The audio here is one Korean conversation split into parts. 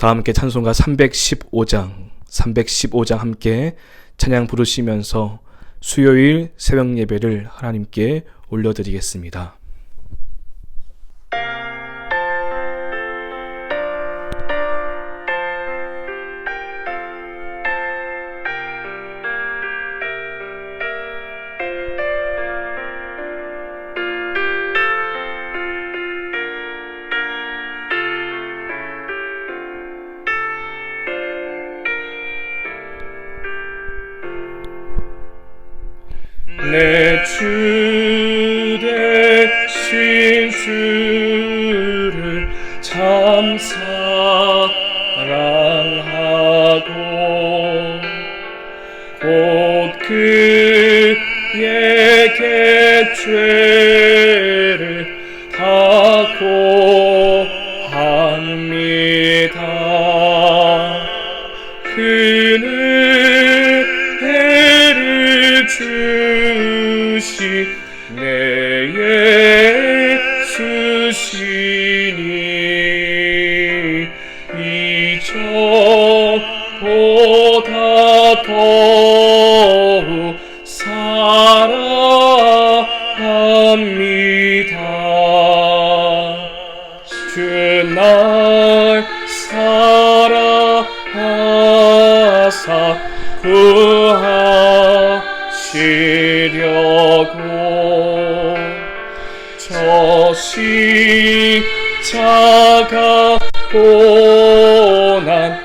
다 함께 찬송가 315장 함께 찬양 부르시면서 수요일 새벽 예배를 하나님께 올려드리겠습니다. 내 주 되신 주를 참 사랑하고 곧 그에게 죄를 다 고합니다. 그는 은혜를 주시 내 예수시니 이전보다 더욱 사랑합니다. 주날 사랑하사 구하시려고 저 십자가 고난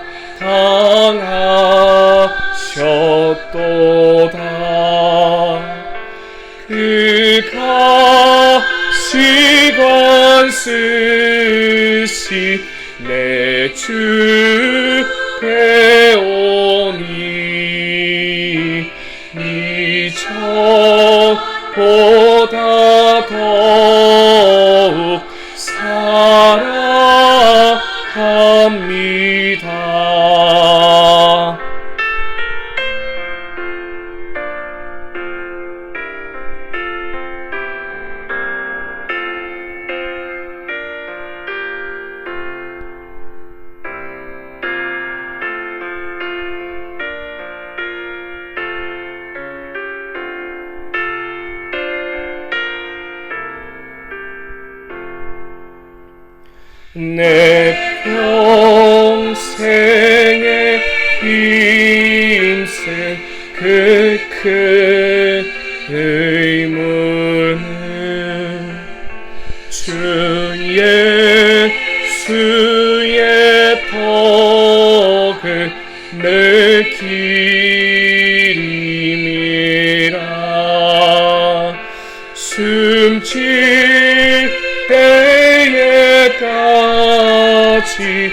당하셨도다. 그가 시관 쓰시 내 주 배오니 이전보다 더욱 사랑합니다. 내 평생의 인생 그 큰 의무는 주 예수의 덕을 늘 기림이라. 숨질 때에까지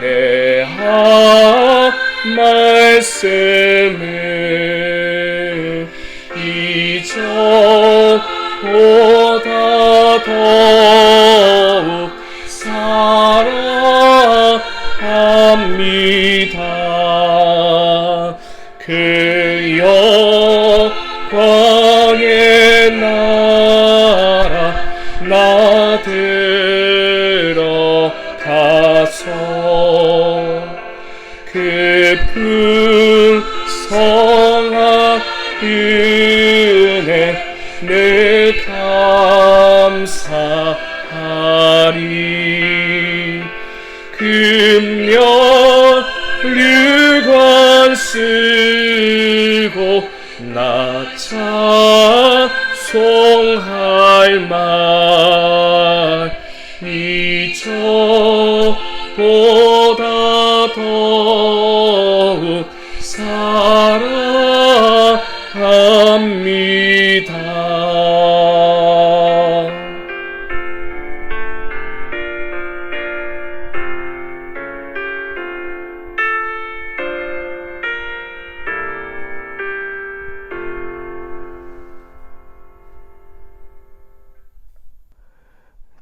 내 한 말씀을 이전보다 더욱 사랑합니다. 그 영광의 나라 나 들어가서 그 풍성한 은혜 늘 감사하리. 금연류관 쓰고 나 찬송할 말 이전보다 더욱 사랑합니다.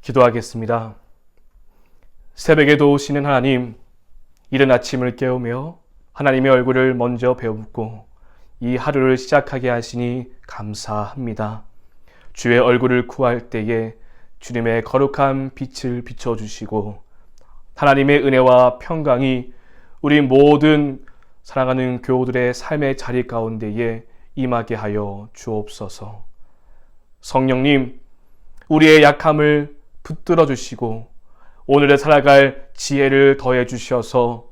기도하겠습니다. 새벽에도 오시는 하나님, 이른 아침을 깨우며 하나님의 얼굴을 먼저 배우고 이 하루를 시작하게 하시니 감사합니다. 주의 얼굴을 구할 때에 주님의 거룩한 빛을 비춰주시고 하나님의 은혜와 평강이 우리 모든 사랑하는 교우들의 삶의 자리 가운데에 임하게 하여 주옵소서. 성령님, 우리의 약함을 붙들어 주시고 오늘을 살아갈 지혜를 더해 주셔서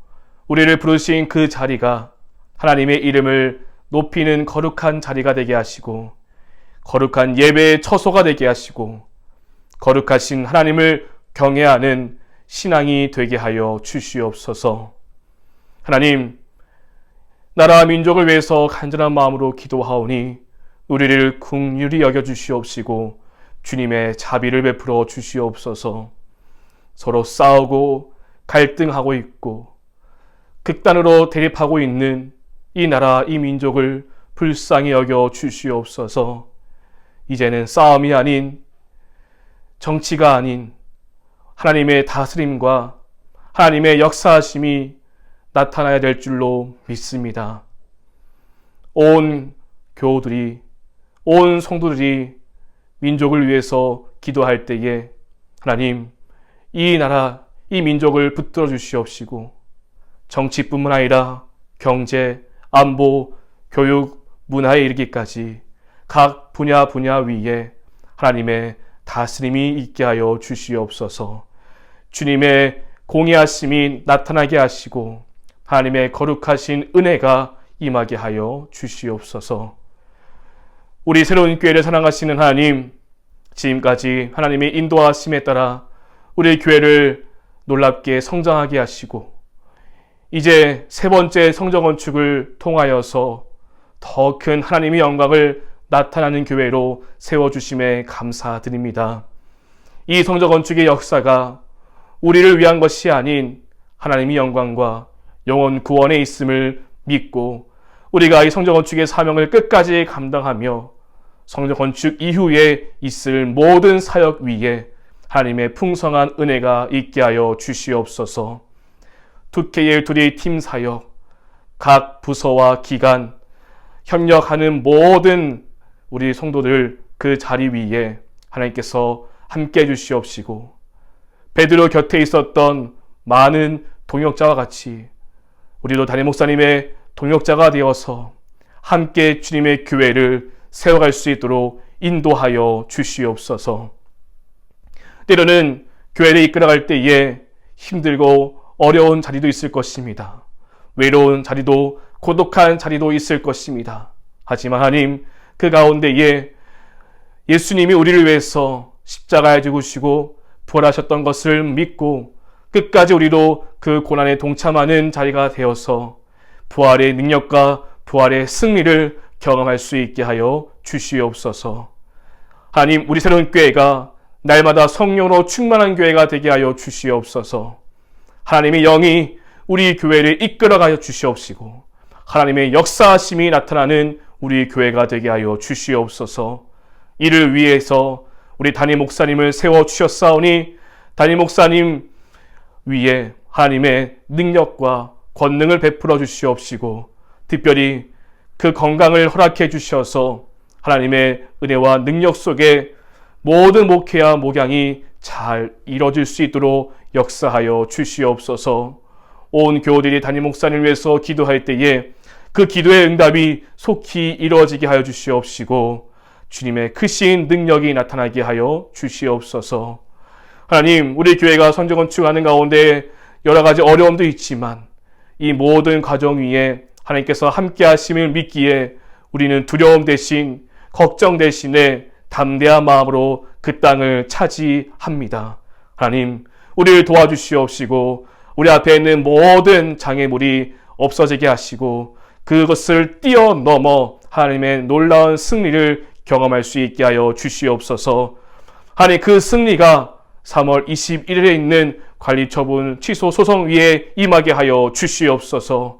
우리를 부르신 그 자리가 하나님의 이름을 높이는 거룩한 자리가 되게 하시고 거룩한 예배의 처소가 되게 하시고 거룩하신 하나님을 경외하는 신앙이 되게 하여 주시옵소서. 하나님, 나라와 민족을 위해서 간절한 마음으로 기도하오니 우리를 긍휼히 여겨주시옵시고 주님의 자비를 베풀어 주시옵소서. 서로 싸우고 갈등하고 있고 극단으로 대립하고 있는 이 나라 이 민족을 불쌍히 여겨 주시옵소서. 이제는 싸움이 아닌 정치가 아닌 하나님의 다스림과 하나님의 역사하심이 나타나야 될 줄로 믿습니다. 온 교우들이, 온 성도들이 민족을 위해서 기도할 때에 하나님, 이 나라, 이 민족을 붙들어 주시옵시고 정치뿐만 아니라 경제, 안보, 교육, 문화에 이르기까지 각 분야 위에 하나님의 다스림이 있게 하여 주시옵소서. 주님의 공의하심이 나타나게 하시고 하나님의 거룩하신 은혜가 임하게 하여 주시옵소서. 우리 새로운 교회를 사랑하시는 하나님, 지금까지 하나님의 인도하심에 따라 우리 교회를 놀랍게 성장하게 하시고 이제 세 번째 성전 건축을 통하여서 더 큰 하나님의 영광을 나타나는 교회로 세워주심에 감사드립니다. 이 성전 건축의 역사가 우리를 위한 것이 아닌 하나님의 영광과 영원 구원에 있음을 믿고 우리가 이 성전 건축의 사명을 끝까지 감당하며 성전 건축 이후에 있을 모든 사역 위에 하나님의 풍성한 은혜가 있게 하여 주시옵소서. 2K12 팀 사역, 각 부서와 기관, 협력하는 모든 우리 성도들 그 자리 위에 하나님께서 함께 해주시옵시고 베드로 곁에 있었던 많은 동역자와 같이 우리도 담임 목사님의 동역자가 되어서 함께 주님의 교회를 세워갈 수 있도록 인도하여 주시옵소서. 때로는 교회를 이끌어갈 때에 힘들고 어려운 자리도 있을 것입니다. 외로운 자리도 고독한 자리도 있을 것입니다. 하지만 하나님, 그 가운데에 예수님이 우리를 위해서 십자가에 죽으시고 부활하셨던 것을 믿고 끝까지 우리도 그 고난에 동참하는 자리가 되어서 부활의 능력과 부활의 승리를 경험할 수 있게 하여 주시옵소서. 하나님, 우리 새로운 교회가 날마다 성령으로 충만한 교회가 되게 하여 주시옵소서. 하나님의 영이 우리 교회를 이끌어가여 주시옵시고 하나님의 역사하심이 나타나는 우리 교회가 되게 하여 주시옵소서. 이를 위해서 우리 담임 목사님을 세워주셨사오니 담임 목사님 위에 하나님의 능력과 권능을 베풀어 주시옵시고 특별히 그 건강을 허락해 주셔서 하나님의 은혜와 능력 속에 모든 목회와 목양이 잘 이루어질 수 있도록 역사하여 주시옵소서. 온 교우들이 담임 목사님을 위해서 기도할 때에 그 기도의 응답이 속히 이루어지게 하여 주시옵시고 주님의 크신 능력이 나타나게 하여 주시옵소서. 하나님, 우리 교회가 성전 건축하는 가운데 여러 가지 어려움도 있지만 이 모든 과정 위에 하나님께서 함께 하심을 믿기에 우리는 두려움 대신 걱정 대신에 담대한 마음으로 그 땅을 차지합니다. 하나님, 우리를 도와주시옵시고 우리 앞에 있는 모든 장애물이 없어지게 하시고 그것을 뛰어넘어 하나님의 놀라운 승리를 경험할 수 있게 하여 주시옵소서. 하나님, 그 승리가 3월 21일에 있는 관리처분 취소 소송 위에 임하게 하여 주시옵소서.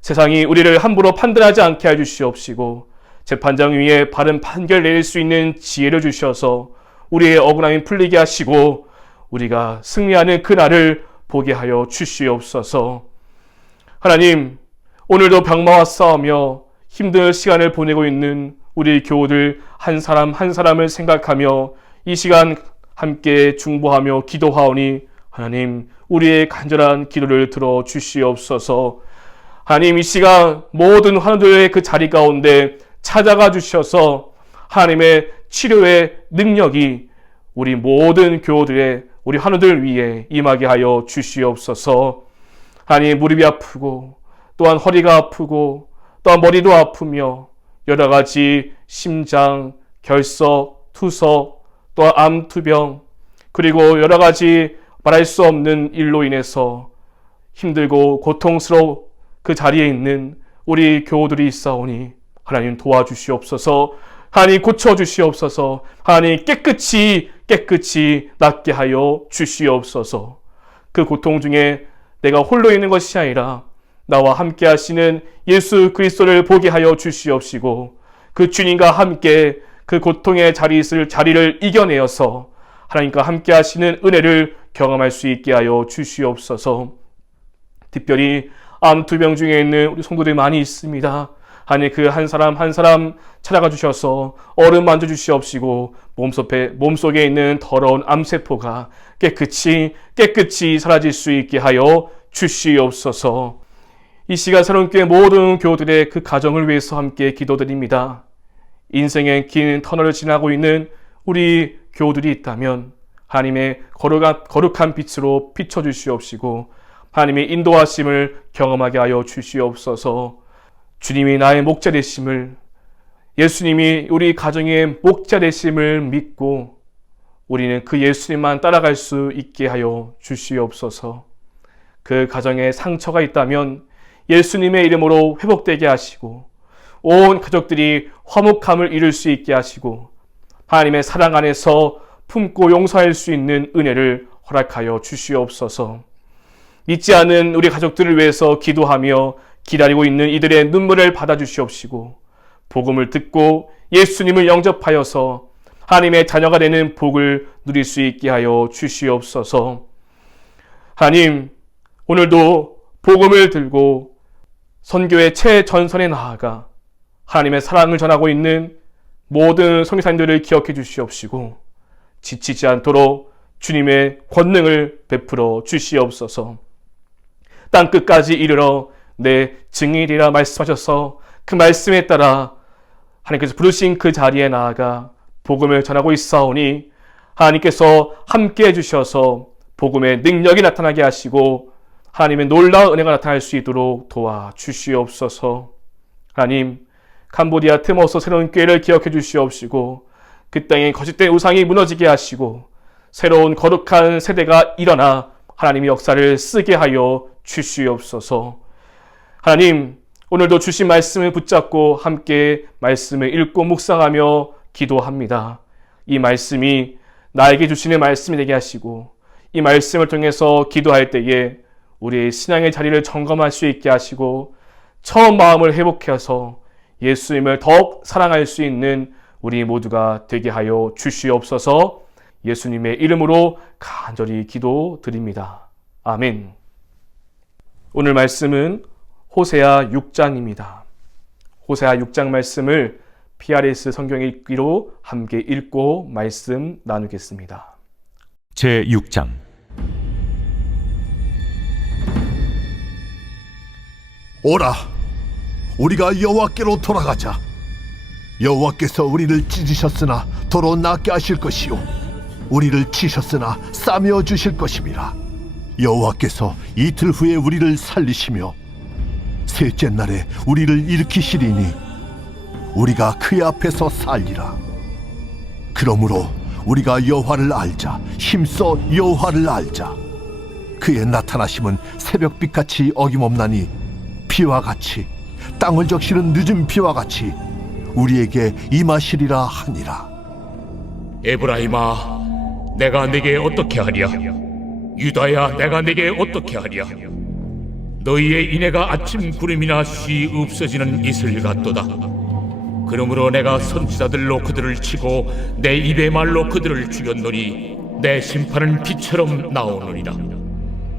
세상이 우리를 함부로 판단하지 않게 해 주시옵시고 재판장 위에 바른 판결 내릴 수 있는 지혜를 주셔서 우리의 억울함이 풀리게 하시고 우리가 승리하는 그날을 보게 하여 주시옵소서. 하나님, 오늘도 병마와 싸우며 힘든 시간을 보내고 있는 우리 교우들 한 사람 한 사람을 생각하며 이 시간 함께 중보하며 기도하오니 하나님, 우리의 간절한 기도를 들어 주시옵소서. 하나님, 이 시간 모든 환우들의 그 자리 가운데 찾아가 주셔서 하나님의 치료의 능력이 우리 모든 교우들의, 우리 환우들 위에 임하게 하여 주시옵소서. 하나님, 무릎이 아프고 또한 허리가 아프고 또한 머리도 아프며 여러 가지 심장, 결석, 투석, 또한 암투병, 그리고 여러 가지 말할 수 없는 일로 인해서 힘들고 고통스러운 그 자리에 있는 우리 교우들이 있사오니 하나님 도와주시옵소서. 하나님 고쳐주시옵소서. 하나님 깨끗이 낫게 하여 주시옵소서. 그 고통 중에 내가 홀로 있는 것이 아니라 나와 함께 하시는 예수 그리스도를 보게 하여 주시옵시고 그 주님과 함께 그 고통의 자리를 이겨내어서 하나님과 함께 하시는 은혜를 경험할 수 있게 하여 주시옵소서. 특별히 암투병 중에 있는 우리 성도들이 많이 있습니다. 하나님, 그 한 사람 한 사람 찾아가 주셔서 얼음 만져 주시옵시고 몸속에 있는 더러운 암세포가 깨끗이 사라질 수 있게 하여 주시옵소서. 이 시간 새롭게 모든 교우들의 그 가정을 위해서 함께 기도드립니다. 인생의 긴 터널을 지나고 있는 우리 교우들이 있다면 하나님의 거룩한 빛으로 비춰주시옵시고 하나님의 인도하심을 경험하게 하여 주시옵소서. 주님이 나의 목자 되심을, 예수님이 우리 가정의 목자 되심을 믿고 우리는 그 예수님만 따라갈 수 있게 하여 주시옵소서. 그 가정에 상처가 있다면 예수님의 이름으로 회복되게 하시고 온 가족들이 화목함을 이룰 수 있게 하시고 하나님의 사랑 안에서 품고 용서할 수 있는 은혜를 허락하여 주시옵소서. 믿지 않은 우리 가족들을 위해서 기도하며 기다리고 있는 이들의 눈물을 받아주시옵시고 복음을 듣고 예수님을 영접하여서 하나님의 자녀가 되는 복을 누릴 수 있게 하여 주시옵소서. 하나님, 오늘도 복음을 들고 선교의 최전선에 나아가 하나님의 사랑을 전하고 있는 모든 선교사님들을 기억해 주시옵시고 지치지 않도록 주님의 권능을 베풀어 주시옵소서. 땅끝까지 이르러 내 증인이라 말씀하셔서 그 말씀에 따라 하나님께서 부르신 그 자리에 나아가 복음을 전하고 있사오니 하나님께서 함께 해주셔서 복음의 능력이 나타나게 하시고 하나님의 놀라운 은혜가 나타날 수 있도록 도와주시옵소서. 하나님, 캄보디아 틈없어 새로운 교회를 기억해 주시옵시고 그 땅에 거짓된 우상이 무너지게 하시고 새로운 거룩한 세대가 일어나 하나님의 역사를 쓰게 하여 주시옵소서. 하나님, 오늘도 주신 말씀을 붙잡고 함께 말씀을 읽고 묵상하며 기도합니다. 이 말씀이 나에게 주시는 말씀이 되게 하시고 이 말씀을 통해서 기도할 때에 우리의 신앙의 자리를 점검할 수 있게 하시고 처음 마음을 회복해서 예수님을 더욱 사랑할 수 있는 우리 모두가 되게 하여 주시옵소서. 예수님의 이름으로 간절히 기도드립니다. 아멘. 오늘 말씀은 호세아 6장입니다. 호세아 6장 말씀을 PRS 성경 읽기로 함께 읽고 말씀 나누겠습니다. 제6장 오라, 우리가 여호와께로 돌아가자. 여호와께서 우리를 찢으셨으나 도로 낫게 하실 것이요 우리를 치셨으나 싸매어 주실 것임이라. 여호와께서 이틀 후에 우리를 살리시며 셋째 날에 우리를 일으키시리니 우리가 그의 앞에서 살리라. 그러므로 우리가 여호와를 알자. 힘써 여호와를 알자. 그의 나타나심은 새벽빛같이 어김없나니 비와 같이 땅을 적시는 늦은 비와 같이 우리에게 임하시리라 하니라. 에브라임아, 내가 내게 어떻게 하랴? 유다야, 내가 내게 어떻게 하랴? 너희의 인애가 아침 구름이나 쉬 없어지는 이슬 같도다. 그러므로 내가 선지자들로 그들을 치고 내 입의 말로 그들을 죽였노니 내 심판은 비처럼 나오느니라.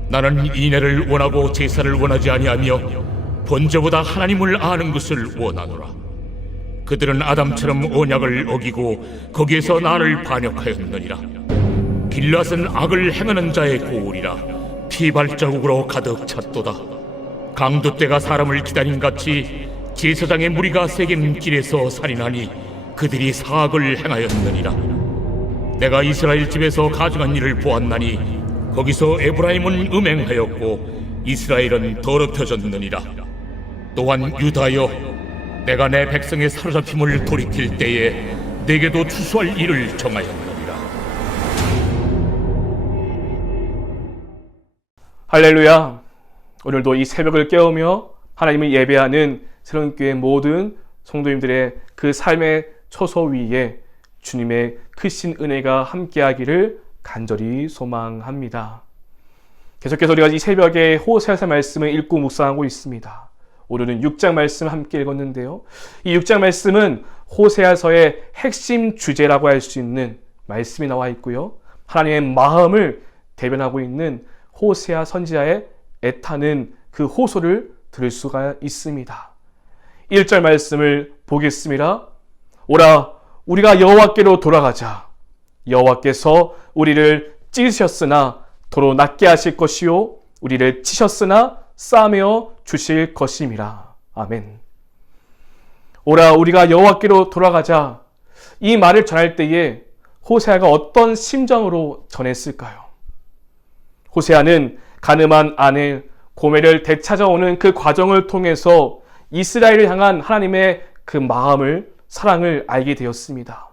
나는 인애를 원하고 제사를 원하지 아니하며 번제보다 하나님을 아는 것을 원하노라. 그들은 아담처럼 언약을 어기고 거기에서 나를 반역하였느니라. 길앗은 악을 행하는 자의 고울이라 피 발자국으로 가득 찼도다. 강도 때가 사람을 기다림 같이 제사장의 무리가 새긴 길에서 살인하니 그들이 사악을 행하였느니라. 내가 이스라엘 집에서 가증한 일을 보았나니 거기서 에브라임은 음행하였고 이스라엘은 더럽혀졌느니라. 또한 유다여, 내가 내 백성의 사로잡힘을 돌이킬 때에 내게도 추수할 일을 정하였느니라. 할렐루야. 오늘도 이 새벽을 깨우며 하나님을 예배하는 새로운교회 모든 성도님들의 그 삶의 처소 위에 주님의 크신 은혜가 함께하기를 간절히 소망합니다. 계속해서 우리가 이 새벽에 호세아서 말씀을 읽고 묵상하고 있습니다. 오늘은 6장 말씀 함께 읽었는데요. 이 6장 말씀은 호세아서의 핵심 주제라고 할 수 있는 말씀이 나와 있고요. 하나님의 마음을 대변하고 있는 호세아 선지자의 애타는 그 호소를 들을 수가 있습니다. 1절 말씀을 보겠습니다. 오라, 우리가 여호와께로 돌아가자. 여호와께서 우리를 찢으셨으나 도로 낫게 하실 것이요 우리를 치셨으나 싸매어 주실 것임이라. 아멘. 오라, 우리가 여호와께로 돌아가자. 이 말을 전할 때에 호세아가 어떤 심정으로 전했을까요? 호세아는 가늠한 아내 고멜을 되찾아오는 그 과정을 통해서 이스라엘을 향한 하나님의 그 마음을, 사랑을 알게 되었습니다.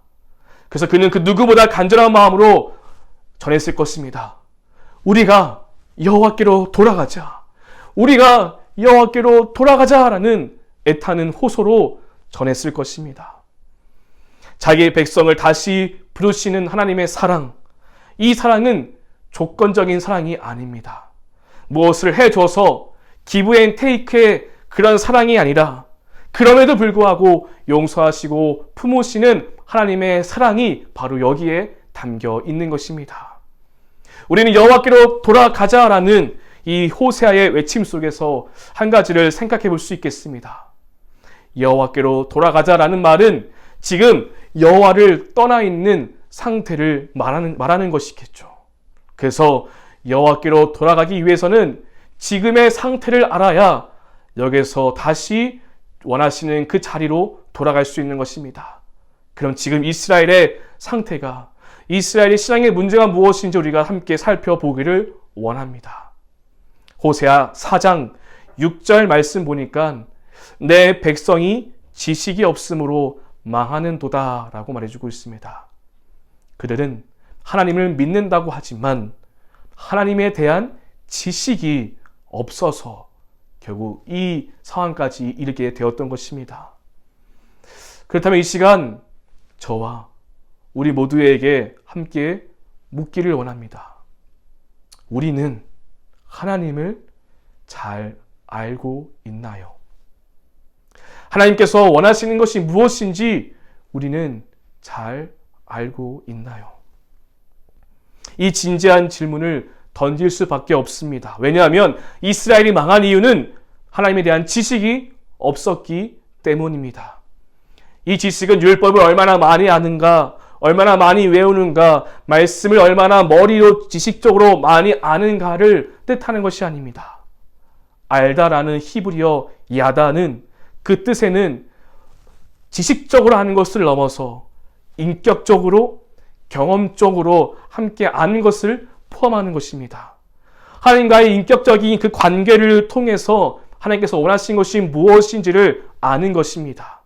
그래서 그는 그 누구보다 간절한 마음으로 전했을 것입니다. 우리가 여호와께로 돌아가자. 우리가 여호와께로 돌아가자라는 애타는 호소로 전했을 것입니다. 자기의 백성을 다시 부르시는 하나님의 사랑, 이 사랑은 조건적인 사랑이 아닙니다. 무엇을 해줘서 기브 앤 테이크의 그런 사랑이 아니라 그럼에도 불구하고 용서하시고 품으시는 하나님의 사랑이 바로 여기에 담겨 있는 것입니다. 우리는 여호와께로 돌아가자라는 이 호세아의 외침 속에서 한 가지를 생각해 볼 수 있겠습니다. 여호와께로 돌아가자라는 말은 지금 여호와를 떠나 있는 상태를 말하는 것이겠죠. 그래서 여호와께로 돌아가기 위해서는 지금의 상태를 알아야 여기서 다시 원하시는 그 자리로 돌아갈 수 있는 것입니다. 그럼 지금 이스라엘의 상태가, 이스라엘의 신앙의 문제가 무엇인지 우리가 함께 살펴보기를 원합니다. 호세아 4장 6절 말씀 보니까 내 백성이 지식이 없으므로 망하는도다 라고 말해주고 있습니다. 그들은 하나님을 믿는다고 하지만 하나님에 대한 지식이 없어서 결국 이 상황까지 이르게 되었던 것입니다. 그렇다면 이 시간 저와 우리 모두에게 함께 묻기를 원합니다. 우리는 하나님을 잘 알고 있나요? 하나님께서 원하시는 것이 무엇인지 우리는 잘 알고 있나요? 이 진지한 질문을 던질 수밖에 없습니다. 왜냐하면 이스라엘이 망한 이유는 하나님에 대한 지식이 없었기 때문입니다. 이 지식은 율법을 얼마나 많이 아는가, 얼마나 많이 외우는가, 말씀을 얼마나 머리로 지식적으로 많이 아는가를 뜻하는 것이 아닙니다. 알다라는 히브리어 야다는 그 뜻에는 지식적으로 하는 것을 넘어서 인격적으로, 경험적으로 함께 아는 것을 포함하는 것입니다. 하나님과의 인격적인 그 관계를 통해서 하나님께서 원하신 것이 무엇인지를 아는 것입니다.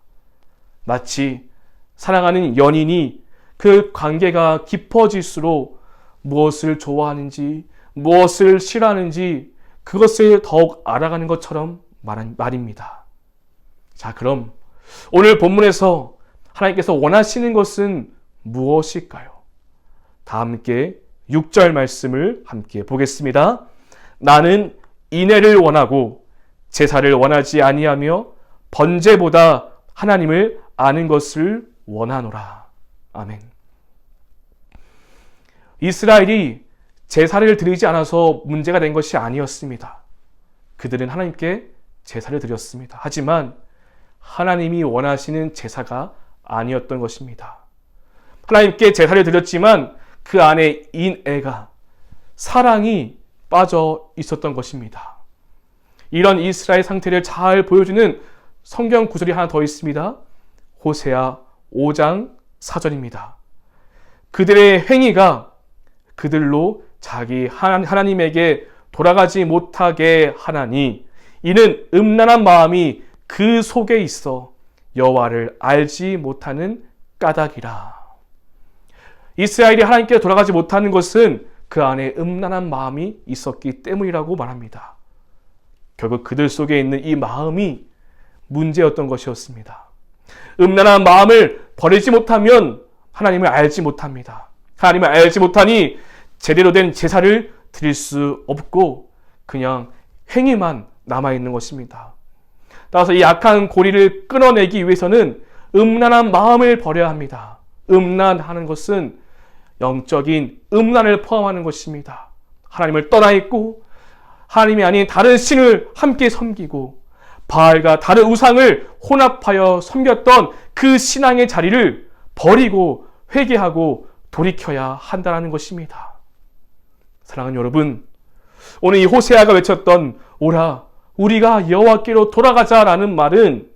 마치 사랑하는 연인이 그 관계가 깊어질수록 무엇을 좋아하는지, 무엇을 싫어하는지 그것을 더욱 알아가는 것처럼 말입니다. 자, 그럼 오늘 본문에서 하나님께서 원하시는 것은 무엇일까요? 다 함께 6절 말씀을 함께 보겠습니다. 나는 인애를 원하고 제사를 원하지 아니하며 번제보다 하나님을 아는 것을 원하노라. 아멘. 이스라엘이 제사를 드리지 않아서 문제가 된 것이 아니었습니다. 그들은 하나님께 제사를 드렸습니다. 하지만 하나님이 원하시는 제사가 아니었던 것입니다. 하나님께 제사를 드렸지만 그 안에 인애가, 사랑이 빠져 있었던 것입니다. 이런 이스라엘 상태를 잘 보여주는 성경 구절이 하나 더 있습니다. 호세아 5장 4절입니다. 그들의 행위가 그들로 자기 하나님에게 돌아가지 못하게 하나니 이는 음란한 마음이 그 속에 있어 여호와를 알지 못하는 까닭이라. 이스라엘이 하나님께 돌아가지 못하는 것은 그 안에 음란한 마음이 있었기 때문이라고 말합니다. 결국 그들 속에 있는 이 마음이 문제였던 것이었습니다. 음란한 마음을 버리지 못하면 하나님을 알지 못합니다. 하나님을 알지 못하니 제대로 된 제사를 드릴 수 없고 그냥 행위만 남아있는 것입니다. 따라서 이 악한 고리를 끊어내기 위해서는 음란한 마음을 버려야 합니다. 음란하는 것은 영적인 음란을 포함하는 것입니다. 하나님을 떠나 있고 하나님이 아닌 다른 신을 함께 섬기고 바알과 다른 우상을 혼합하여 섬겼던 그 신앙의 자리를 버리고 회개하고 돌이켜야 한다는 것입니다. 사랑하는 여러분, 오늘 이 호세아가 외쳤던 오라 우리가 여호와께로 돌아가자라는 말은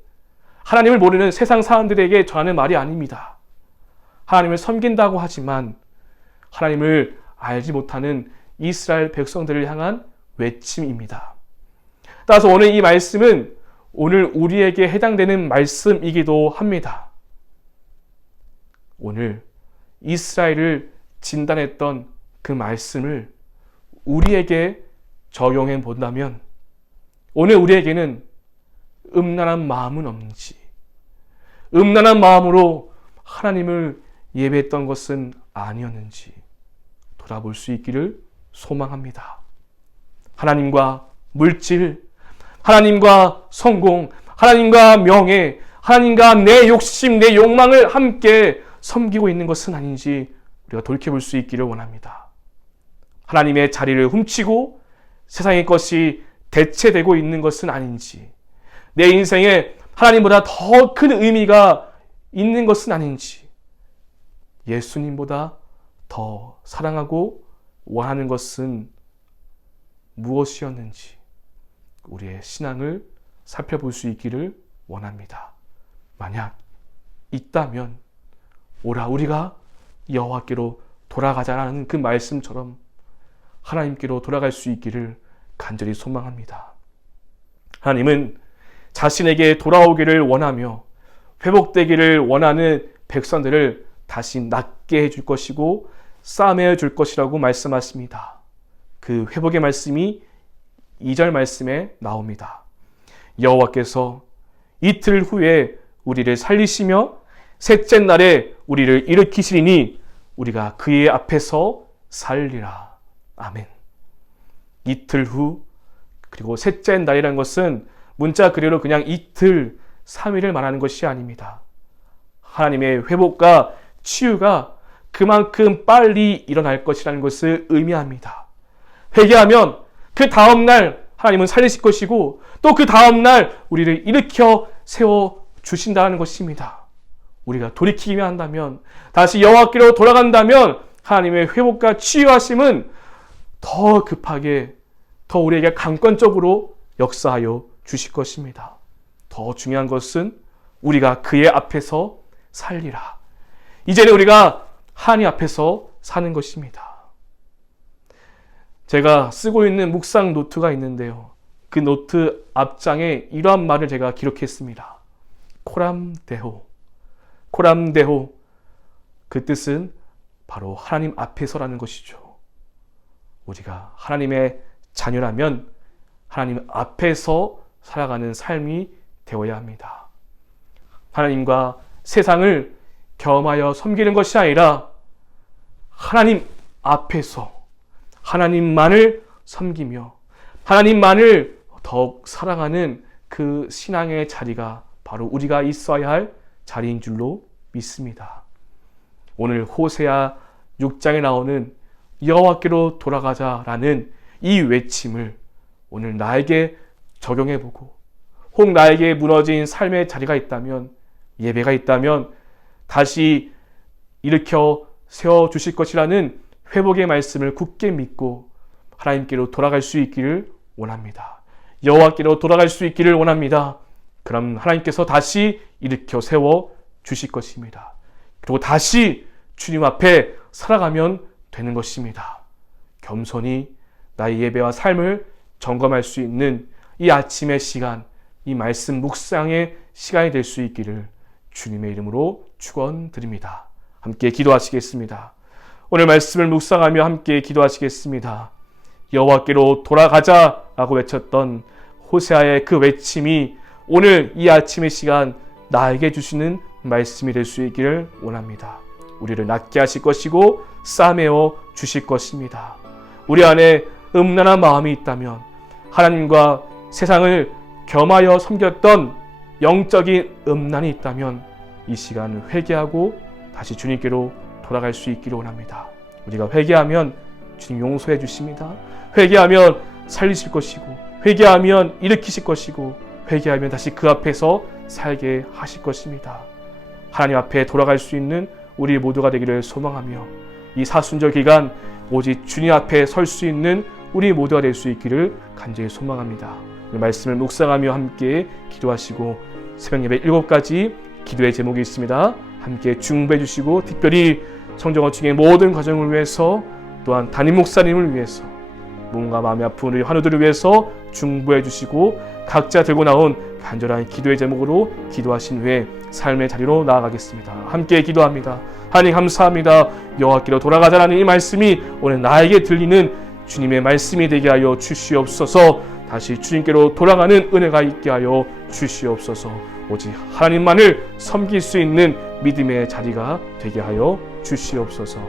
하나님을 모르는 세상 사람들에게 전하는 말이 아닙니다. 하나님을 섬긴다고 하지만 하나님을 알지 못하는 이스라엘 백성들을 향한 외침입니다. 따라서 오늘 이 말씀은 오늘 우리에게 해당되는 말씀이기도 합니다. 오늘 이스라엘을 진단했던 그 말씀을 우리에게 적용해 본다면 오늘 우리에게는 음란한 마음은 없는지, 음란한 마음으로 하나님을 예배했던 것은 아니었는지 돌아볼 수 있기를 소망합니다. 하나님과 물질, 하나님과 성공, 하나님과 명예, 하나님과 내 욕심, 내 욕망을 함께 섬기고 있는 것은 아닌지 우리가 돌이켜볼 수 있기를 원합니다. 하나님의 자리를 훔치고 세상의 것이 대체되고 있는 것은 아닌지, 내 인생에 하나님보다 더 큰 의미가 있는 것은 아닌지, 예수님보다 더 사랑하고 원하는 것은 무엇이었는지 우리의 신앙을 살펴볼 수 있기를 원합니다. 만약 있다면 오라 우리가 여호와께로 돌아가자라는 그 말씀처럼 하나님께로 돌아갈 수 있기를 간절히 소망합니다. 하나님은 자신에게 돌아오기를 원하며 회복되기를 원하는 백성들을 다시 낫게 해줄 것이고 싸매어 줄 것이라고 말씀하십니다. 그 회복의 말씀이 2절 말씀에 나옵니다. 여호와께서 이틀 후에 우리를 살리시며 셋째 날에 우리를 일으키시리니 우리가 그의 앞에서 살리라. 아멘. 이틀 후 그리고 셋째 날이라는 것은 문자 그대로 그냥 이틀, 3일을 말하는 것이 아닙니다. 하나님의 회복과 치유가 그만큼 빨리 일어날 것이라는 것을 의미합니다. 회개하면 그 다음날 하나님은 살리실 것이고 또 그 다음날 우리를 일으켜 세워 주신다는 것입니다. 우리가 돌이키기만 한다면, 다시 여호와께로 돌아간다면 하나님의 회복과 치유하심은 더 급하게, 더 우리에게 강권적으로 역사하여 주실 것입니다. 더 중요한 것은 우리가 그의 앞에서 살리라. 이제는 우리가 하나님 앞에서 사는 것입니다. 제가 쓰고 있는 묵상 노트가 있는데요. 그 노트 앞장에 이러한 말을 제가 기록했습니다. 코람데호. 코람데호. 그 뜻은 바로 하나님 앞에서라는 것이죠. 우리가 하나님의 자녀라면 하나님 앞에서 살아가는 삶이 되어야 합니다. 하나님과 세상을 겸하여 섬기는 것이 아니라 하나님 앞에서 하나님만을 섬기며 하나님만을 더욱 사랑하는 그 신앙의 자리가 바로 우리가 있어야 할 자리인 줄로 믿습니다. 오늘 호세아 6장에 나오는 여호와께로 돌아가자라는 이 외침을 오늘 나에게 적용해보고, 혹 나에게 무너진 삶의 자리가 있다면, 예배가 있다면 다시 일으켜 세워주실 것이라는 회복의 말씀을 굳게 믿고 하나님께로 돌아갈 수 있기를 원합니다. 여호와께로 돌아갈 수 있기를 원합니다. 그럼 하나님께서 다시 일으켜 세워 주실 것입니다. 그리고 다시 주님 앞에 살아가면 되는 것입니다. 겸손히 나의 예배와 삶을 점검할 수 있는 이 아침의 시간, 이 말씀 묵상의 시간이 될 수 있기를 주님의 이름으로 축원드립니다. 함께 기도하시겠습니다. 오늘 말씀을 묵상하며 함께 기도하시겠습니다. 여호와께로 돌아가자라고 외쳤던 호세아의 그 외침이 오늘 이 아침의 시간 나에게 주시는 말씀이 될 수 있기를 원합니다. 우리를 낫게 하실 것이고 싸매어 주실 것입니다. 우리 안에 음란한 마음이 있다면, 하나님과 세상을 겸하여 섬겼던 영적인 음란이 있다면 이 시간 회개하고 다시 주님께로 돌아갈 수 있기를 원합니다. 우리가 회개하면 주님 용서해 주십니다. 회개하면 살리실 것이고, 회개하면 일으키실 것이고, 회개하면 다시 그 앞에서 살게 하실 것입니다. 하나님 앞에 돌아갈 수 있는 우리 모두가 되기를 소망하며 이 사순절 기간 오직 주님 앞에 설 수 있는 우리 모두가 될 수 있기를 간절히 소망합니다. 오늘 말씀을 묵상하며 함께 기도하시고 새벽 예배 7가지 기도의 제목이 있습니다. 함께 중보해 주시고 특별히 성정원 중의 모든 가정을 위해서, 또한 담임 목사님을 위해서, 몸과 마음이 아픈 우리 환우들을 위해서 중보해 주시고 각자 들고 나온 간절한 기도의 제목으로 기도하신 후에 삶의 자리로 나아가겠습니다. 함께 기도합니다. 하나님 감사합니다. 여호와께로 돌아가자라는 이 말씀이 오늘 나에게 들리는 주님의 말씀이 되게 하여 주시옵소서. 다시 주님께로 돌아가는 은혜가 있게 하여 주시옵소서. 오직 하나님만을 섬길 수 있는 믿음의 자리가 되게 하여 주시옵소서.